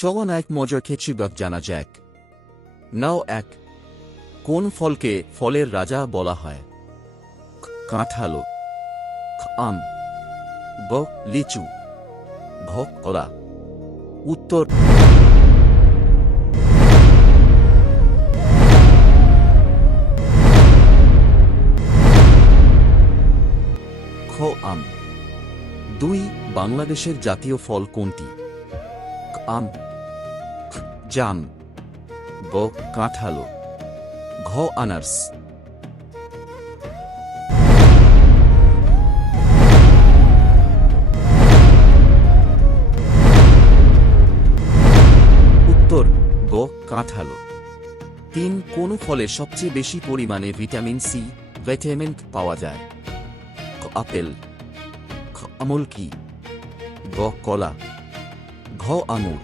সমান এক মজার খেচিবাক জানা যাক। নাও এক। কোন ফলকে ফলের রাজা বলা হয়? কাঁঠাল, আম, ব লিচু, ভ কলা। উত্তর খ আম। 2 বাংলাদেশের জাতীয় ফল কোনটি? আম, জাম, ব কাঁঠাল, ঘ আনারস। উত্তর গ কাঁঠাল। 3 কোন ফলে সবচেয়ে বেশি পরিমাণে ভিটামিন সি ভিটামিন পাওয়া যায়? ক আপেল, খ আমলকি, গ কলা, ঘ আঙুর।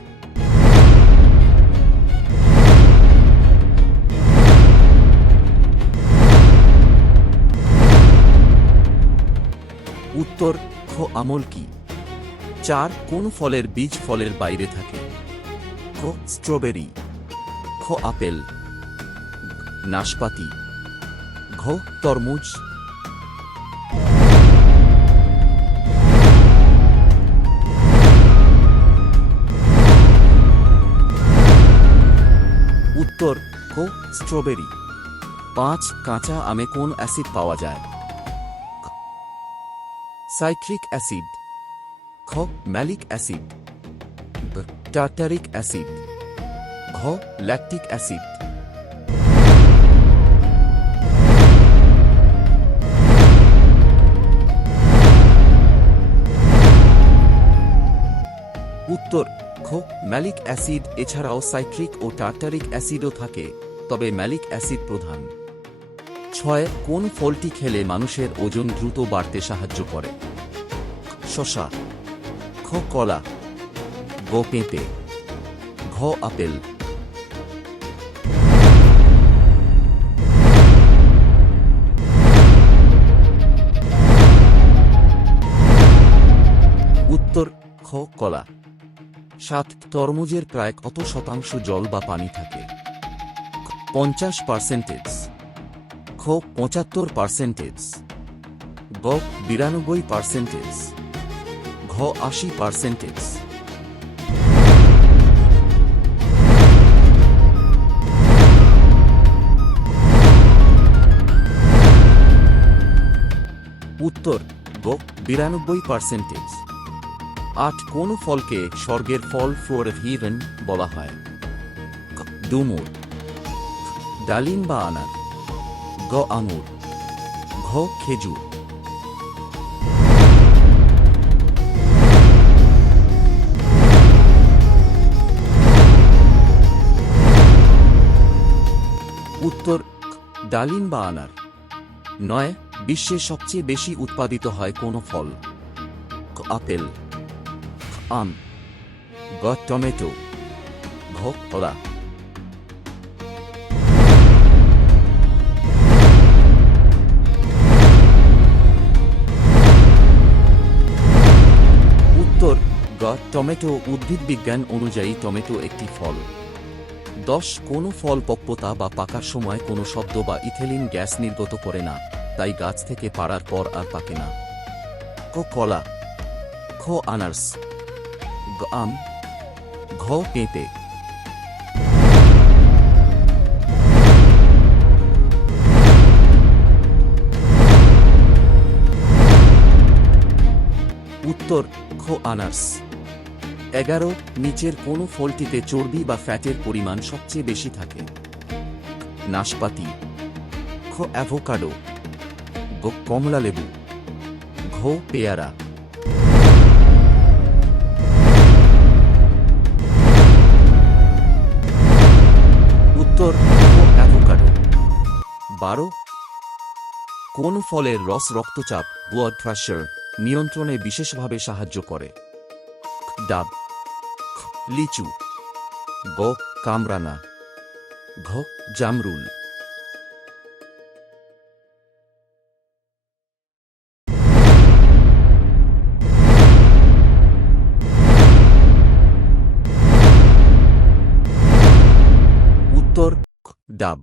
উত্তর খ আমলকি। 4 কোন ফলের বীজ ফলের বাইরে থাকে? খ স্ট্রবেরি, খ আপেল, নাশপাতি, ঘ তরমুজ। উত্তর খ স্ট্রবেরি। 5 কাঁচা আমে কোন অ্যাসিড পাওয়া যায়? সাইট্রিক অ্যাসিড, খ ম্যালিক অ্যাসিড, গ টার্টারিক অ্যাসিড, ঘ ল্যাকটিক অ্যাসিড। উত্তর খ ম্যালিক অ্যাসিড। এছাড়াও সাইট্রিক ও টার্টারিক অ্যাসিডও থাকে, তবে ম্যালিক অ্যাসিড প্রধান। 6 কোন ফলটি খেলে মানুষের ওজন দ্রুত বাড়তে সাহায্য করে? শসা, খ কলা, গ পেঁপে, ঘ আপেল। উত্তর খ কলা। 7 তরমুজের প্রায় কত শতাংশ জল বা পানি থাকে? 50%, খ 75%, গ 92%, ঘ 80%। উত্তর গ 92%। 8 কোন ফলকে স্বর্গের ফল ফ্রুট অফ হেভেন বলা হয়? ডুমুর, ডালিম বা আনার, গ আঙুর, ঘ খেজুর। উত্তর ডালিম বা আনার। 9 বিশ্বে সবচেয়ে বেশি উৎপাদিত হয় কোন ফল? আপেল, আম, গ টমেটো, ঘ কলা। উত্তর গ টমেটো। উদ্ভিদবিজ্ঞান অনুযায়ী টমেটো একটি ফল। 10 কোন ফল পক্বতা বা পাকার সময় কোনো শব্দ বা ইথিলিন গ্যাস নির্গত করে না, তাই গাছ থেকে পাড়ার পর আর পাকে না? ক কলা, খ আনারস, গ আম, ঘ পেঁপে। উত্তর খ আনারস। 11 নিচের কোন ফলটিতে চর্বি বা ফ্যাটের পরিমাণ সবচেয়ে বেশি থাকে? নাশপাতি, খ অ্যাভোকাডো, গ কমলালেবু, ঘ পেয়ারা। উত্তর খ অ্যাভোকাডো। 12 কোন ফলের রস রক্তচাপ ব্লাড প্রেশার নিয়ন্ত্রণে বিশেষভাবে সাহায্য করে? ডাব, লিচু, গ কামরাঙা, ঘ জামরুল। উত্তর খ, ডাব।